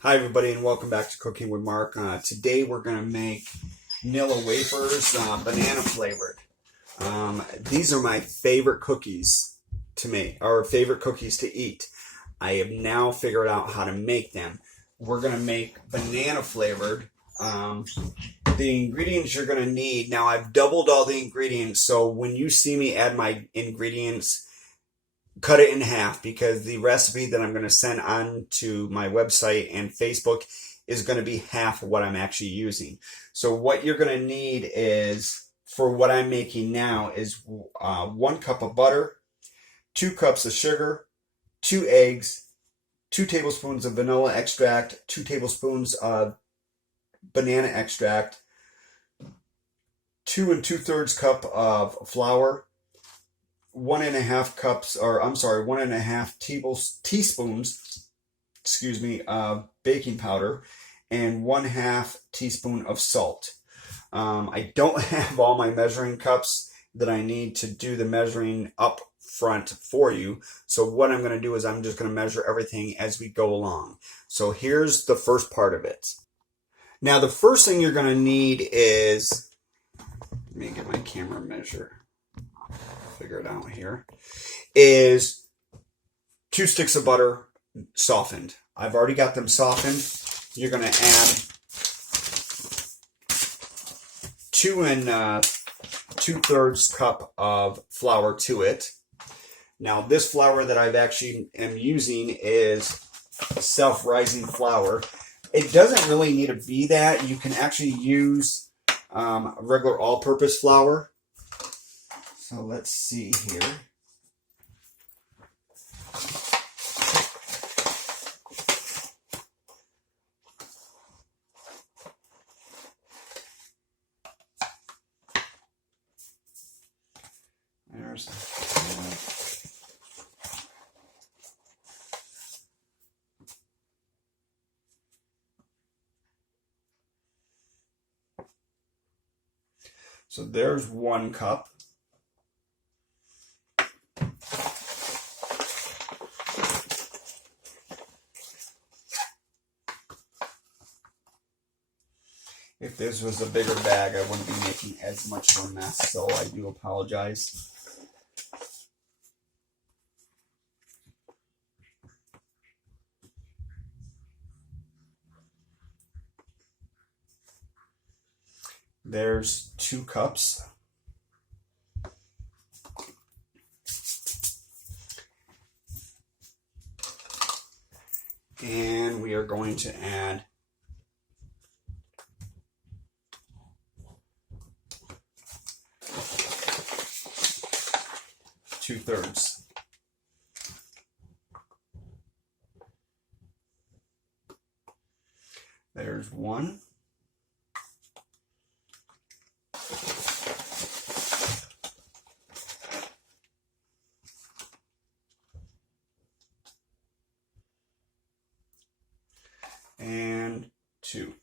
Hi everybody and welcome back to Cooking with Mark. Today we're going to make Nilla Wafers, banana flavored. These are my favorite cookies to make, or favorite cookies to eat. I have now figured out how to make them. We're going to make banana flavored. The ingredients you're going to need, now I've doubled all the ingredients, so when you see me add my ingredients, cut it in half, because the recipe that I'm going to send on to my website and Facebook is going to be half of what I'm actually using. So what you're going to need is, for what I'm making now, is 1 cup of butter, 2 cups of sugar, 2 eggs, 2 tablespoons of vanilla extract, 2 tablespoons of banana extract, 2 2/3 cup of flour, 1.5 teaspoons, of baking powder, and 1/2 teaspoon of salt. I don't have all my measuring cups that I need to do the measuring up front for you. So what I'm going to do is I'm just going to measure everything as we go along. So here's the first part of it. Now the first thing you're going to need is, let me get my camera measure. Figure it out here, is 2 sticks of butter softened. I've already got them softened. You're going to add 2 2/3 cup of flour to it. Now this flour that I've actually am using is self-rising flour. It doesn't really need to be that. You can actually use regular all-purpose flour. So let's see here. There's that. So there's 1 cup. If this was a bigger bag, I wouldn't be making as much of a mess, so I do apologize. There's 2 cups. And we are going to add 2/3. There's 1. And 2.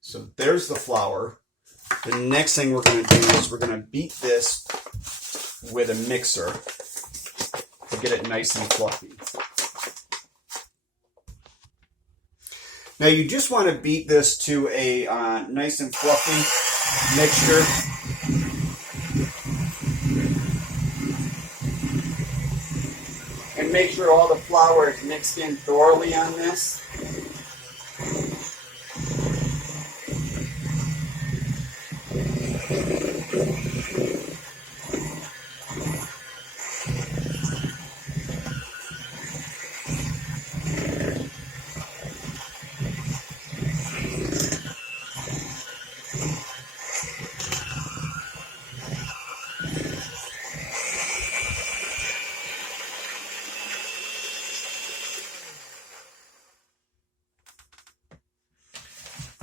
So there's the flour. The next thing we're going to do is we're going to beat this with a mixer to get it nice and fluffy. Now you just want to beat this to a nice and fluffy mixture. And make sure all the flour is mixed in thoroughly on this.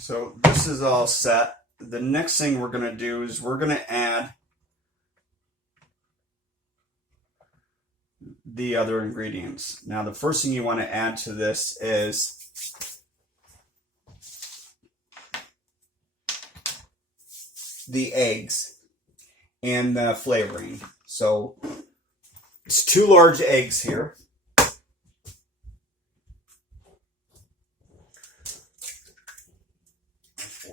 So this is all set. The next thing we're going to do is we're going to add the other ingredients. Now the first thing you want to add to this is the eggs and the flavoring. So it's 2 large eggs here.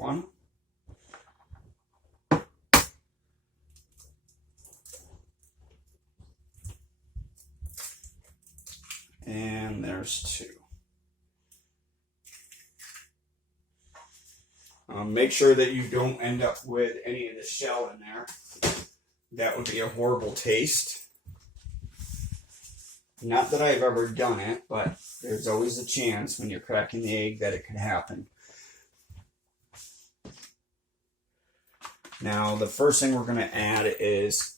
one. And there's two. Make sure that you don't end up with any of the shell in there. That would be a horrible taste. Not that I've ever done it, but there's always a chance when you're cracking the egg that it could happen. Now, the first thing we're going to add is,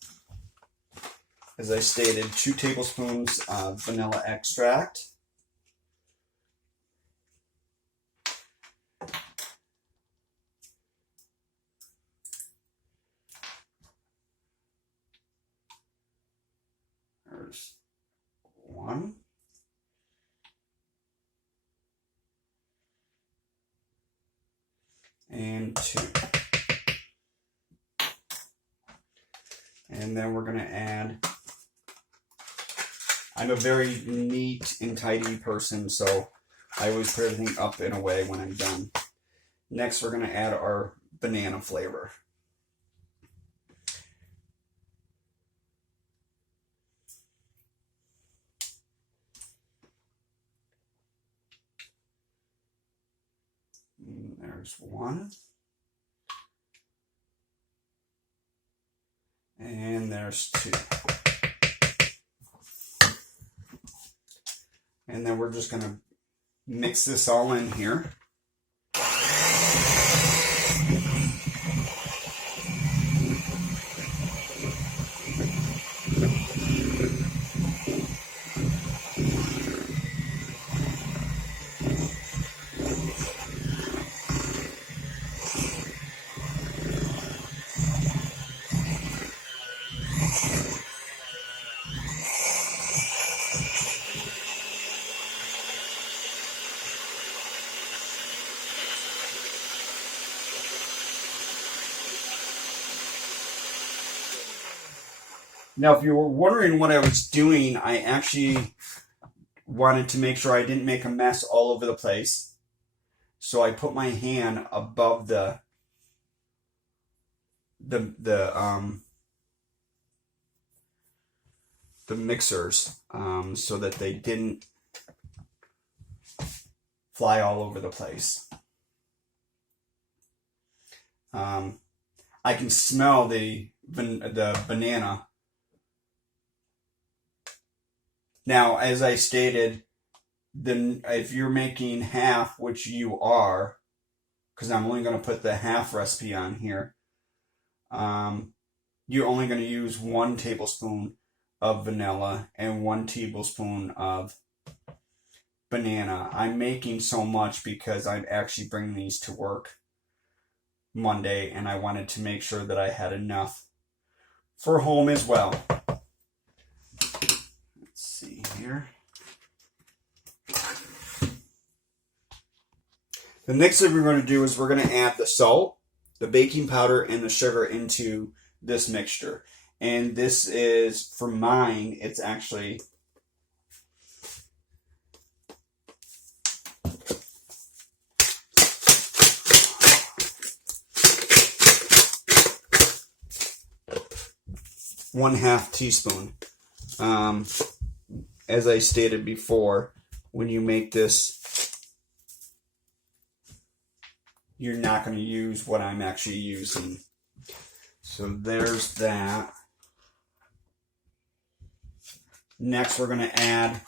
as I stated, 2 tablespoons of vanilla extract. There's 1. And 2. And then we're going to add, I'm a very neat and tidy person, so I always put everything up and away when I'm done. Next, we're going to add our banana flavor. And there's 1. And there's 2. And then we're just going to mix this all in here. Now, if you were wondering what I was doing, I actually wanted to make sure I didn't make a mess all over the place. So I put my hand above the mixers so that they didn't fly all over the place. I can smell the banana. Now, as I stated, then if you're making half, which you are, because I'm only going to put the half recipe on here, you're only going to use 1 tablespoon of vanilla and 1 tablespoon of banana. I'm making so much because I'm actually bringing these to work Monday, and I wanted to make sure that I had enough for home as well. See here. The next thing we're going to do is we're going to add the salt, the baking powder, and the sugar into this mixture. And this is, for mine, it's actually one-half teaspoon. As I stated before, when you make this, you're not going to use what I'm actually using. So there's that. Next, we're going to add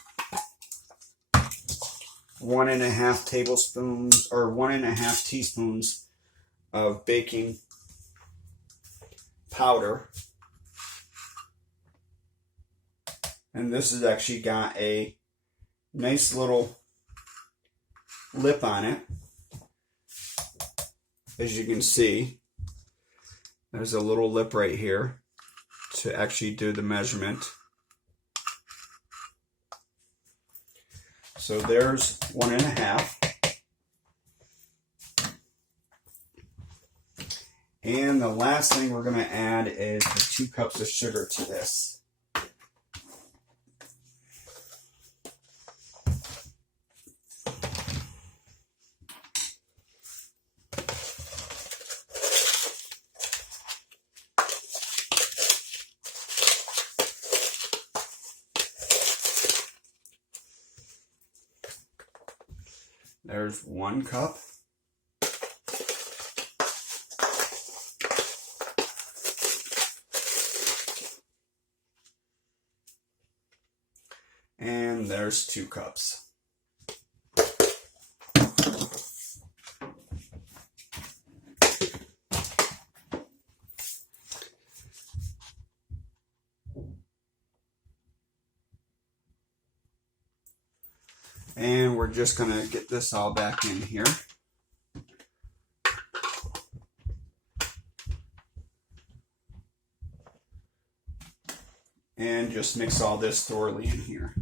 1.5 tablespoons or 1.5 teaspoons of baking powder. And this has actually got a nice little lip on it. As you can see, there's a little lip right here to actually do the measurement. So there's 1.5. And the last thing we're going to add is the 2 cups of sugar to this. There's 1 cup. And there's 2 cups. And we're just going to get this all back in here. And just mix all this thoroughly in here.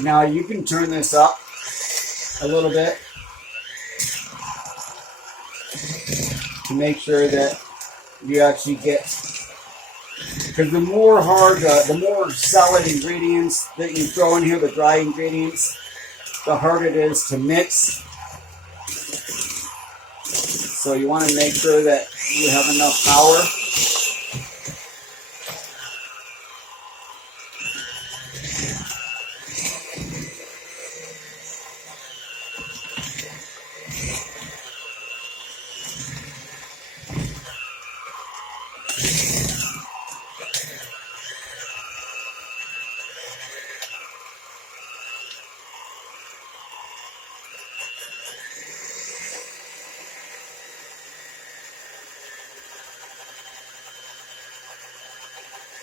Now you can turn this up a little bit to make sure that you actually get, because the more solid ingredients that you throw in here, the dry ingredients, the harder it is to mix. So you want to make sure that you have enough power.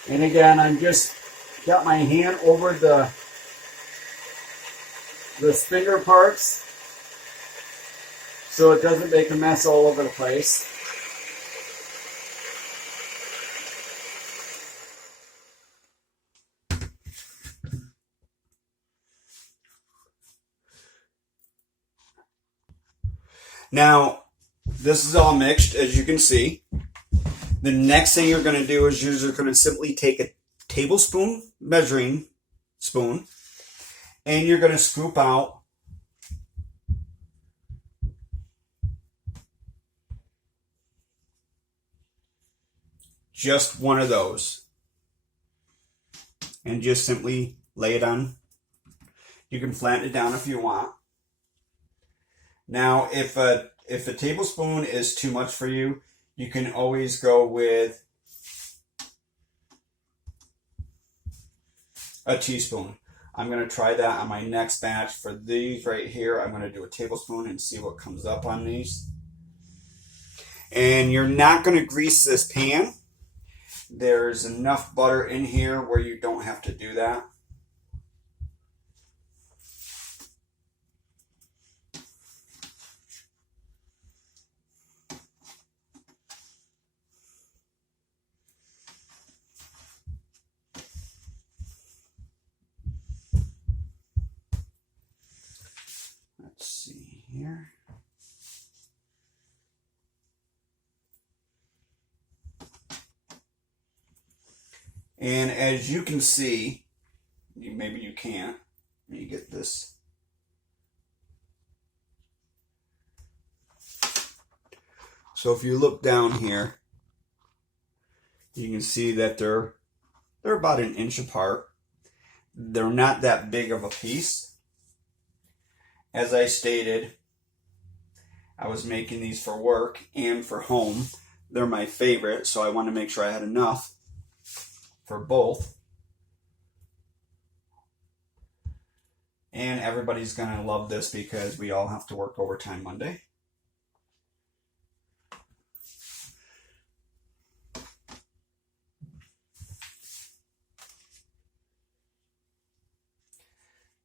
And again, I'm just got my hand over the spinner parts so it doesn't make a mess all over the place. Now, this is all mixed, as you can see. The next thing you're going to do is you're going to simply take a tablespoon measuring spoon and you're going to scoop out just one of those and just simply lay it on. You can flatten it down if you want. Now, if a tablespoon is too much for you, you can always go with a teaspoon. I'm going to try that on my next batch. For these right here, I'm going to do a tablespoon and see what comes up on these. And you're not going to grease this pan. There's enough butter in here where you don't have to do that. Let's see here. And as you can see, maybe you can't. Let me get this. So if you look down here, you can see that they're about an inch apart. They're not that big of a piece. As I stated, I was making these for work and for home. They're my favorite, so I wanted to make sure I had enough for both. And everybody's going to love this because we all have to work overtime Monday.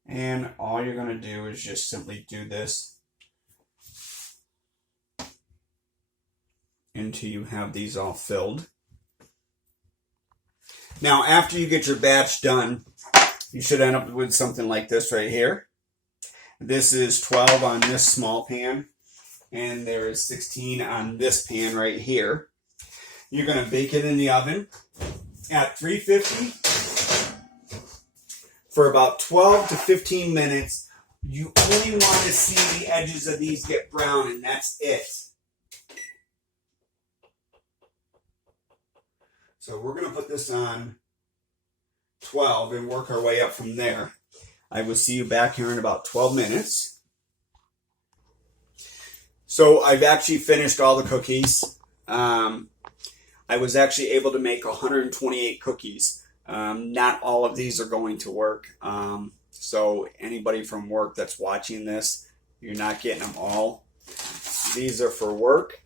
And all you're going to do is just simply do this until you have these all filled. Now, after you get your batch done, you should end up with something like this right here. This is 12 on this small pan. and there is 16 on this pan right here. You're going to bake it in the oven at 350 for about 12 to 15 minutes. You only want to see the edges of these get brown, and that's it. So we're going to put this on 12 and work our way up from there. I will see you back here in about 12 minutes. So I've actually finished all the cookies. I was actually able to make 128 cookies. Not all of these are going to work. So anybody from work that's watching this, you're not getting them all. These are for work,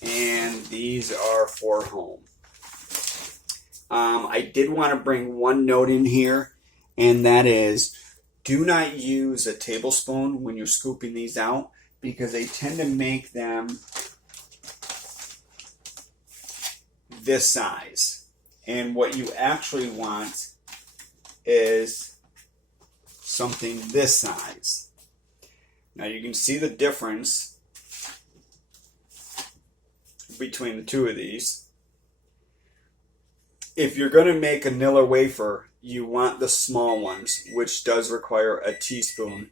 and these are for home. I did want to bring one note in here, and that is, do not use a tablespoon when you're scooping these out, because they tend to make them this size. And what you actually want is something this size. Now you can see the difference between the two of these. If you're going to make a Nilla wafer, you want the small ones, which does require a teaspoon.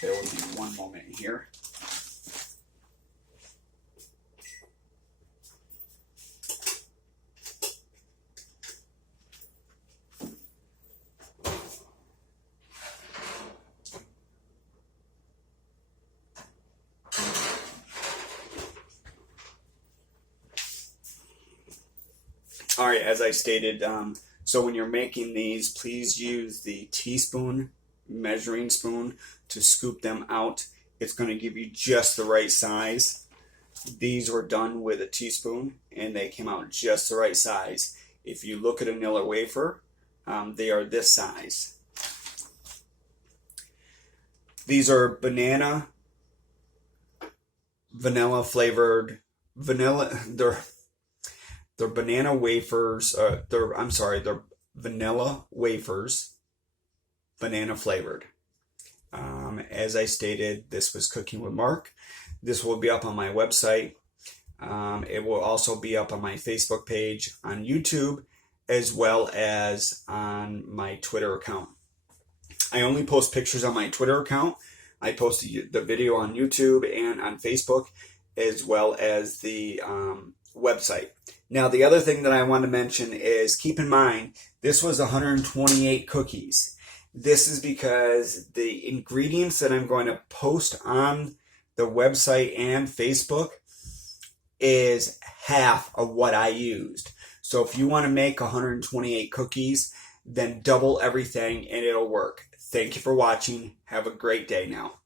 Bear with me one moment here. All right, as I stated, so when you're making these, please use the teaspoon measuring spoon to scoop them out. It's going to give you just the right size. These were done with a teaspoon, and they came out just the right size. If you look at a Nilla wafer, they are this size. These are vanilla flavored, they're banana wafers. They're vanilla wafers, banana flavored. As I stated, this was Cooking with Mark. This will be up on my website. It will also be up on my Facebook page, on YouTube, as well as on my Twitter account. I only post pictures on my Twitter account. I post the video on YouTube and on Facebook, as well as the website. Now, the other thing that I want to mention is, keep in mind, this was 128 cookies. This is because the ingredients that I'm going to post on the website and Facebook is half of what I used. So if you want to make 128 cookies, then double everything and it'll work. Thank you for watching. Have a great day now.